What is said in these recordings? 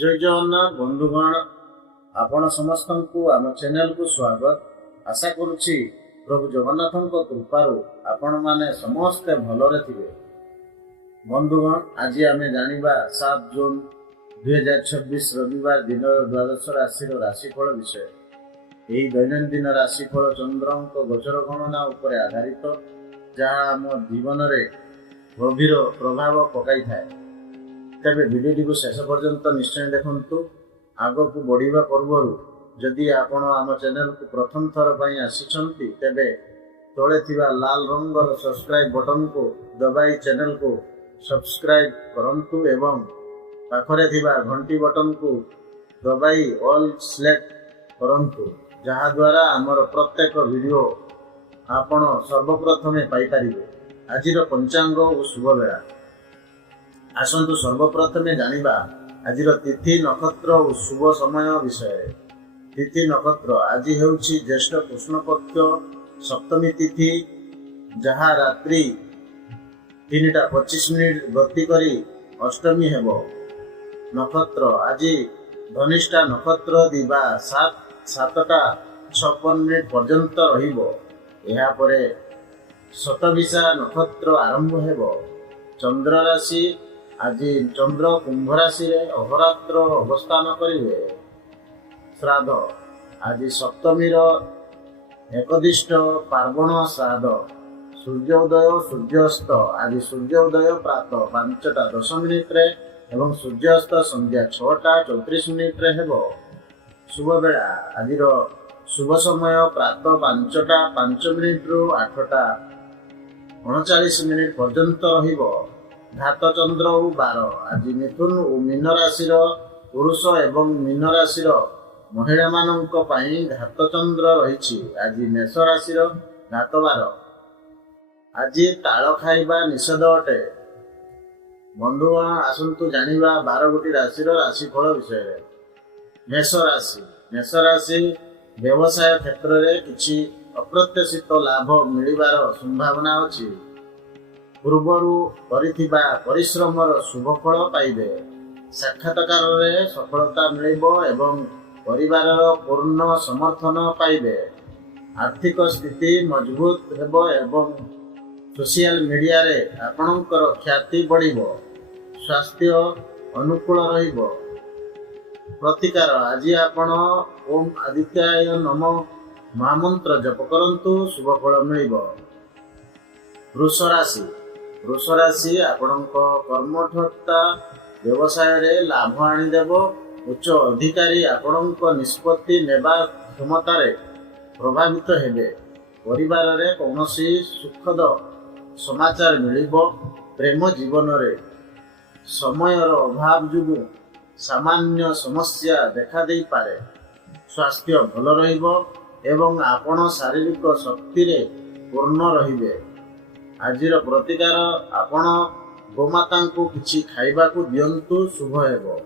जय जगन्नाथ बंधुगण आपण समस्त को आम चैनल को स्वागत। आशा करुछि प्रभु जगन्नाथ कृपारू आपण माने समस्ते भलरे थिबे। बंधुगण आज आम जानिबा 7 जून 2026 रविवार दिन द्वादश राशि राशिफल विषय। यही दैनंदिन राशिफल चंद्रंक गोचर गणना उपर आधारित जहाँ आम जीवन में गभीर प्रभाव पकाई थाए। तेरे भिडियोटी को शेष पर्यंत निश्चय देखंतु। आगो को बढ़िबा पूर्व जदि आपण आम चैनल को प्रथम थर पई आसीछंती तेबे तळे थिबा लाल रंगर सब्सक्राइब बटन को दबाई चैनल को सब्सक्राइब करंतु एवं पाखरे थिबा घंटी बटन को दबाई ऑल सिलेक्ट करंतु, जहा द्वारा आमर प्रत्येक वीडियो आपण सर्वप्रथमे पाई परिबे। आजिर पंचांग और शुभ बेला आसतु सर्वप्रथमे जानिबा आजिर तिथि नक्षत्र और शुभ समय विषय। तिथि नक्षत्र आज हेउछि ज्येष्ठ कृष्ण पक्ष सप्तमी तिथि, जहाँ रात्रि 3:25 गति करी अष्टमी हेबो। नक्षत्र आज धनिष्ठा नक्षत्र दिबा 7:56 पर्यंत रहिबो। एहा परे शतभिषा नक्षत्र आरंभ हेबो। चंद्र राशि आज चंद्र कुंभ राशि रे अहोरात्र अवस्थान करिवे। श्राद्ध आज सप्तमी एकदिष्ट पार्वण श्राद्ध। सूर्योदय सूर्यास्त आज सूर्योदय प्रातः 5:10 एवं सूर्यास्त संध्या 6:34 हेबो। शुभ बेला आज शुभ समय प्रातः 5:05 रु 8:39 पर्यंत रहिबो। घात चंद्र और 12 आज मिथुन और मीन राशि पुरुष एवं मीन राशि महिला मानक पई घात चंद्र रही। आज मेष राशि घात 12। आज ताल खाइबा निषेध अटे। बंधुगण आसतु जानिबा 12 गोटी राशि राशिफल विषय। मेष राशि व्यवसाय क्षेत्र में किछि अप्रत्याशित लाभ मिलिबार संभावना अछि। पूर्वरु करिथिबा परिश्रमर शुभ फल पाइबे। साक्षात्कार रे सफलता मिलिबो एवं परिवारर पूर्ण समर्थन पाइबे। आर्थिक स्थिति मजबूत हेबो एवं सोशल मीडिया रे आपणकर ख्याति बढ़िबो। स्वास्थ्य अनुकूल रहिबो। प्रतिकार आज आपण ओम आदित्याय नमः महामंत्र जप करंतु शुभ फल मिलिबो। वृष राशि आपणक कर्मठता व्यवसाय रे लाभ आनिदेव। उच्च अधिकारी आपणक निष्पत्ति नेबा क्षमता रे प्रभावित हेबे। परिवार रे कौनसी सुखद समाचार मिलिबो। प्रेम जीवन रे समयर अभाव जुगु सामान्य समस्या देखा देई पारे। स्वास्थ्य भल रहिबो एवं आपण शारीरिक शक्ति रे पूर्ण रहिबे। आजिर प्रतिकार आपण गोमाता को किछि खाइबा को दियंतु शुभ हेबो।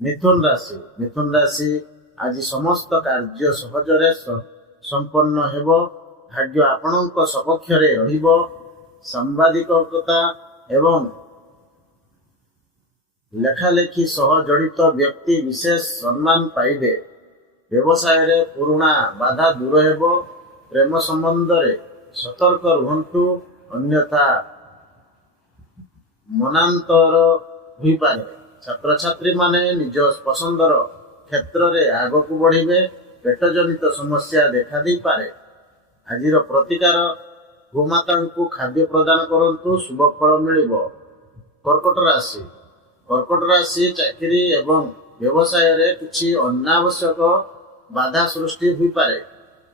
मिथुन राशि आज समस्त कार्य सहजरे संपन्न हेबो। भाग्य आपणक सपक्ष रे रहिबो। सांबादिकता एवं लेखालेखी सह जड़ित व्यक्ति विशेष सम्मान पाइबे। व्यवसाय रे पुराना बाधा दूर हेबो। प्रेम संबंध रे सतर्क रुहंतु, अन्यथा मनांतर हुई पारे। छात्र छात्री माने निज पसंदर क्षेत्र रे आग को बढ़िबे। पेट जनित समस्या देखा दी पारे। आजिर प्रतिकार गोमाता को खाद्य प्रदान करंतु शुभ फल मिलिबो। कर्कट राशि चाकरी एवं व्यवसाय रे किछि अनावश्यक बाधा सृष्टि हुई पारे।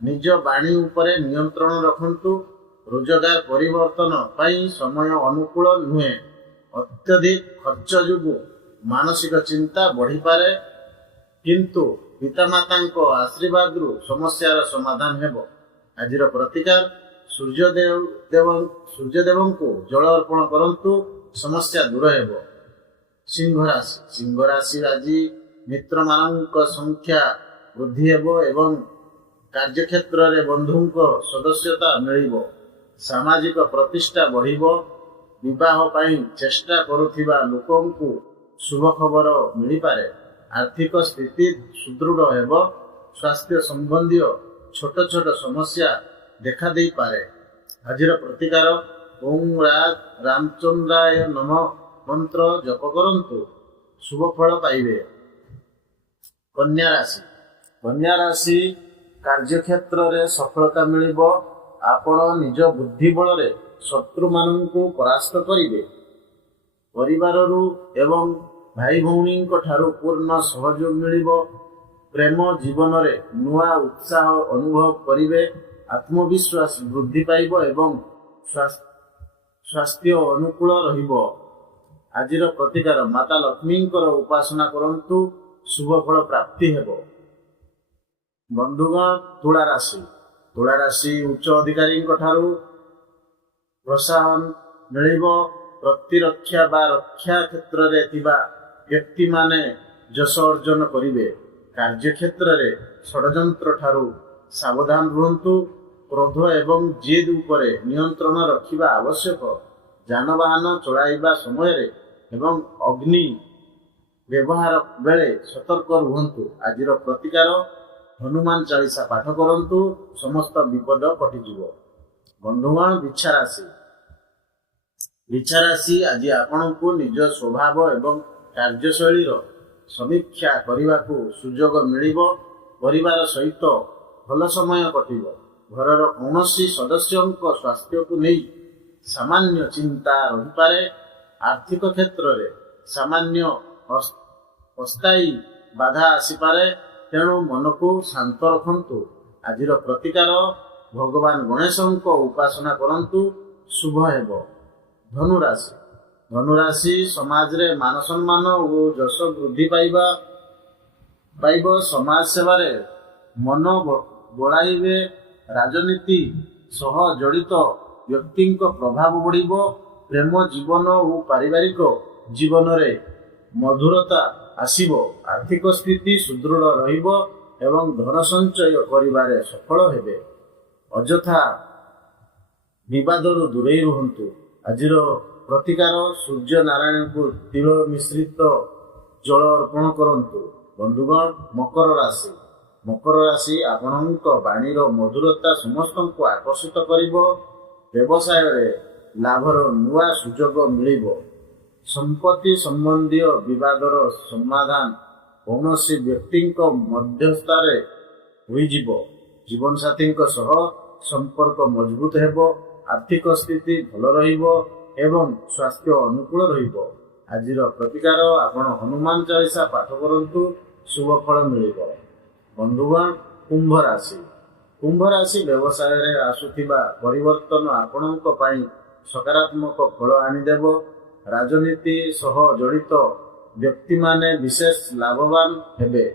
निज बाणी उपरे नियंत्रण रखंतु। रोजगार परिवर्तन पाई समय अनुकूल नुहे। अत्यधिक खर्च जुगु मानसिक चिंता बढ़ी पारे, किंतु पितामाता आशीर्वाद रु समस्यार समाधान हेबो। आजिर प्रतिकार सूर्यदेव को जल अर्पण करंतु समस्या दूर हेबो। सिंह राशि आज मित्र मानक संख्या वृद्धि हेबो एवं कार्यक्षेत्र रे बंधुंक सदस्यता मिलिबो। सामाजिक प्रतिष्ठा बढ़िबो। विवाह पाई चेष्टा करुथिबा लोकंकु शुभ खबर मिली पारे। ଆର୍ଥିକ ସ୍ଥିତି ସୁଦୃଢ଼ ହେବ। ସ୍ୱାସ୍ଥ୍ୟ ସମ୍ବନ୍ଧୀୟ ଛୋଟ ଛୋଟ ସମସ୍ୟା ଦେଖାଦେଇପାରେ। ଆଜିର ପ୍ରତିକାର ଓଁ ରାମଚନ୍ଦ୍ରାୟ ନମଃ ମନ୍ତ୍ର ଜପ କରନ୍ତୁ, ଶୁଭ ଫଳ ପାଇବେ। କନ୍ୟା ରାଶି। କନ୍ୟା ରାଶି କାର୍ଯ୍ୟକ୍ଷେତ୍ରରେ ସଫଳତା ମିଳିବ। ଆପଣ ନିଜ ବୁଦ୍ଧି ବଳରେ ଶତ୍ରୁମାନଙ୍କୁ ପରାସ୍ତ କରିବେ। ପରିବାରରୁ ଏବଂ ଭାଇ ଭଉଣୀଙ୍କ ଠାରୁ ପୂର୍ଣ୍ଣ ସହଯୋଗ ମିଳିବ। ପ୍ରେମ ଜୀବନରେ ନୂଆ ଉତ୍ସାହ ଅନୁଭବ କରିବେ। ଆତ୍ମବିଶ୍ୱାସ ବୃଦ୍ଧି ପାଇବ ଏବଂ ସ୍ୱାସ୍ଥ୍ୟ ଅନୁକୂଳ ରହିବ। ଆଜିର ପ୍ରତିକାର ମାତା ଲକ୍ଷ୍ମୀଙ୍କର ଉପାସନା କରନ୍ତୁ, ଶୁଭ ଫଳ ପ୍ରାପ୍ତି ହେବ। ବନ୍ଧୁଗଣ, ତୁଳା ରାଶି। ତୁଳା ରାଶି ଉଚ୍ଚ ଅଧିକାରୀଙ୍କ ଠାରୁ ପ୍ରୋତ୍ସାହନ ମିଳିବ। ପ୍ରତିରକ୍ଷା ବା ରକ୍ଷା କ୍ଷେତ୍ରରେ ଥିବା ବ୍ୟକ୍ତିମାନେ ଯଶ ଅର୍ଜନ କରିବେ। କାର୍ଯ୍ୟକ୍ଷେତ୍ରରେ ଷଡ଼ଯନ୍ତ୍ର ଠାରୁ ସାବଧାନ ରୁହନ୍ତୁ। କ୍ରୋଧ ଏବଂ ଜିଦ୍ ଉପରେ ନିୟନ୍ତ୍ରଣ ରଖିବା ଆବଶ୍ୟକ। ଯାନବାହନ ଚଳାଇବା ସମୟରେ ଏବଂ ଅଗ୍ନି ବ୍ୟବହାର ବେଳେ ସତର୍କ ରୁହନ୍ତୁ। ଆଜିର ପ୍ରତିକାର ହନୁମାନ ଚାଳିଶା ପାଠ କରନ୍ତୁ, ସମସ୍ତ ବିପଦ କଟିଯିବ। ବନ୍ଧୁଗଣ, ବିଛା ରାଶି। ବିଛା ରାଶି ଆଜି ଆପଣଙ୍କୁ ନିଜ ସ୍ୱଭାବ ଏବଂ କାର୍ଯ୍ୟଶୈଳୀର ସମୀକ୍ଷା କରିବାକୁ ସୁଯୋଗ ମିଳିବ। ପରିବାର ସହିତ ଭଲ ସମୟ କଟିବ। ଘରର କୌଣସି ସଦସ୍ୟଙ୍କ ସ୍ୱାସ୍ଥ୍ୟକୁ ନେଇ ସାମାନ୍ୟ ଚିନ୍ତା ରହିପାରେ। ଆର୍ଥିକ କ୍ଷେତ୍ରରେ ସାମାନ୍ୟ ଅସ୍ଥାୟୀ ବାଧା ଆସିପାରେ, ତେଣୁ ମନକୁ ଶାନ୍ତ ରଖନ୍ତୁ। ଆଜିର ପ୍ରତିକାର ଭଗବାନ ଗଣେଶଙ୍କ ଉପାସନା କରନ୍ତୁ, ଶୁଭ ହେବ। ଧନୁରାଶି। ଧନୁରାଶି ସମାଜରେ ମାନ ସମ୍ମାନ ଓ ଯଶ ବୃଦ୍ଧି ପାଇବ। ସମାଜ ସେବାରେ ମନ ବଳାଇବେ। ରାଜନୀତି ସହ ଜଡ଼ିତ ବ୍ୟକ୍ତିଙ୍କ ପ୍ରଭାବ ବଢ଼ିବ। ପ୍ରେମ ଜୀବନ ଓ ପାରିବାରିକ ଜୀବନରେ ମଧୁରତା ଆସିବ। ଆର୍ଥିକ ସ୍ଥିତି ସୁଦୃଢ଼ ରହିବ ଏବଂ ଧନ ସଞ୍ଚୟ କରିବାରେ ସଫଳ ହେବେ। ଅଯଥା ବିବାଦରୁ ଦୂରେଇ ରୁହନ୍ତୁ। ଆଜିର ପ୍ରତିକାର ସୂର୍ଯ୍ୟ ନାରାୟଣଙ୍କୁ ତିଳ ମିଶ୍ରିତ ଜଳ ଅର୍ପଣ କରନ୍ତୁ। ବନ୍ଧୁଗଣ, ମକର ରାଶି। ମକର ରାଶି ଆପଣଙ୍କ ବାଣୀର ମଧୁରତା ସମସ୍ତଙ୍କୁ ଆକର୍ଷିତ କରିବ। ବ୍ୟବସାୟରେ ଲାଭର ନୂଆ ସୁଯୋଗ ମିଳିବ। ସମ୍ପତ୍ତି ସମ୍ବନ୍ଧୀୟ ବିବାଦର ସମାଧାନ କୌଣସି ବ୍ୟକ୍ତିଙ୍କ ମଧ୍ୟସ୍ଥରେ ହୋଇଯିବ। ଜୀବନସାଥୀଙ୍କ ସହ ସମ୍ପର୍କ ମଜବୁତ ହେବ। ଆର୍ଥିକ ସ୍ଥିତି ଭଲ ରହିବ ଏବଂ ସ୍ୱାସ୍ଥ୍ୟ ଅନୁକୂଳ ରହିବ। ଆଜିର ପ୍ରତିକାର ଆପଣ ହନୁମାନ ଚାଳିଶା ପାଠ କରନ୍ତୁ, ଶୁଭ ଫଳ ମିଳିବ। ବନ୍ଧୁଗଣ, କୁମ୍ଭ ରାଶି। କୁମ୍ଭ ରାଶି ବ୍ୟବସାୟରେ ଆସୁଥିବା ପରିବର୍ତ୍ତନ ଆପଣଙ୍କ ପାଇଁ ସକାରାତ୍ମକ ଫଳ ଆଣିଦେବ। ରାଜନୀତି ସହ ଜଡ଼ିତ ବ୍ୟକ୍ତିମାନେ ବିଶେଷ ଲାଭବାନ ହେବେ।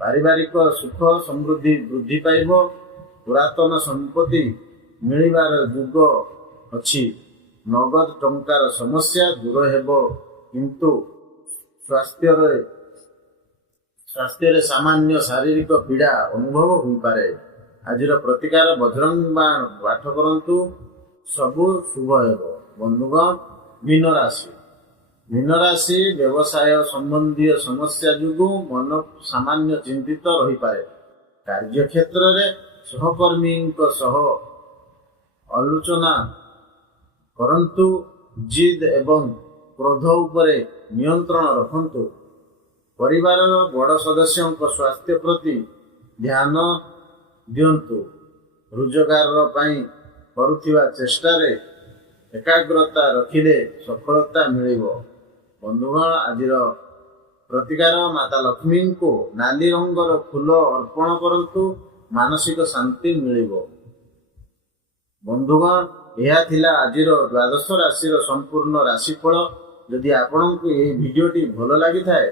ପାରିବାରିକ ସୁଖ ସମୃଦ୍ଧି ବୃଦ୍ଧି ପାଇବ। ପୁରାତନ ସମ୍ପତ୍ତି ମିଳିବାର ଯୋଗ ଅଛି। ନଗଦ ଟଙ୍କାର ସମସ୍ୟା ଦୂର ହେବ, କିନ୍ତୁ ସ୍ୱାସ୍ଥ୍ୟରେ ସାମାନ୍ୟ ଶାରୀରିକ ପୀଡ଼ା ଅନୁଭବ ହୋଇପାରେ। ଆଜିର ପ୍ରତିକାର ବଜରଙ୍ଗ ବାଣ ପାଠ କରନ୍ତୁ, ସବୁ ଶୁଭ ହେବ। ବନ୍ଧୁଗଣ, ମୀନ ରାଶି। ମୀନ ରାଶି ବ୍ୟବସାୟ ସମ୍ବନ୍ଧୀୟ ସମସ୍ୟା ଯୋଗୁଁ ମନ ସାମାନ୍ୟ ଚିନ୍ତିତ ରହିପାରେ। କାର୍ଯ୍ୟକ୍ଷେତ୍ରରେ ସହକର୍ମୀଙ୍କ ସହ ଆଲୋଚନା କରନ୍ତୁ। ଜିଦ୍ ଏବଂ କ୍ରୋଧ ଉପରେ ନିୟନ୍ତ୍ରଣ ରଖନ୍ତୁ। ପରିବାରର ବଡ଼ ସଦସ୍ୟଙ୍କ ସ୍ୱାସ୍ଥ୍ୟ ପ୍ରତି ଧ୍ୟାନ ଦିଅନ୍ତୁ। ରୋଜଗାର ପାଇଁ କରୁଥିବା ଚେଷ୍ଟାରେ ଏକାଗ୍ରତା ରଖିଲେ ସଫଳତା ମିଳିବ। ବନ୍ଧୁଗଣ, ଆଜିର ପ୍ରତିକାର ମାତା ଲକ୍ଷ୍ମୀଙ୍କୁ ନାଲି ରଙ୍ଗର ଫୁଲ ଅର୍ପଣ କରନ୍ତୁ, ମାନସିକ ଶାନ୍ତି ମିଳିବ। ବନ୍ଧୁଗଣ, ଏହା ଥିଲା ଆଜିର ଦ୍ୱାଦଶ ରାଶିର ସମ୍ପୂର୍ଣ୍ଣ ରାଶିଫଳ। ଯଦି ଆପଣଙ୍କୁ ଏହି ଭିଡ଼ିଓଟି ଭଲ ଲାଗିଥାଏ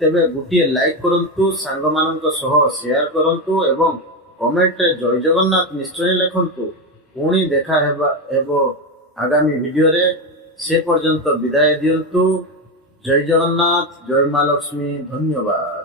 ତେବେ ଗୋଟିଏ ଲାଇକ୍ କରନ୍ତୁ, ସାଙ୍ଗମାନଙ୍କ ସହ ସେୟାର କରନ୍ତୁ ଏବଂ କମେଣ୍ଟରେ ଜୟ ଜଗନ୍ନାଥ ନିଶ୍ଚୟ ଲେଖନ୍ତୁ। ପୁଣି ଦେଖା ହେବ ଆଗାମୀ ଭିଡ଼ିଓରେ। ସେ ପର୍ଯ୍ୟନ୍ତ ବିଦାୟ ଦିଅନ୍ତୁ। ଜୟ ଜଗନ୍ନାଥ, ଜୟ ମା ଲକ୍ଷ୍ମୀ, ଧନ୍ୟବାଦ।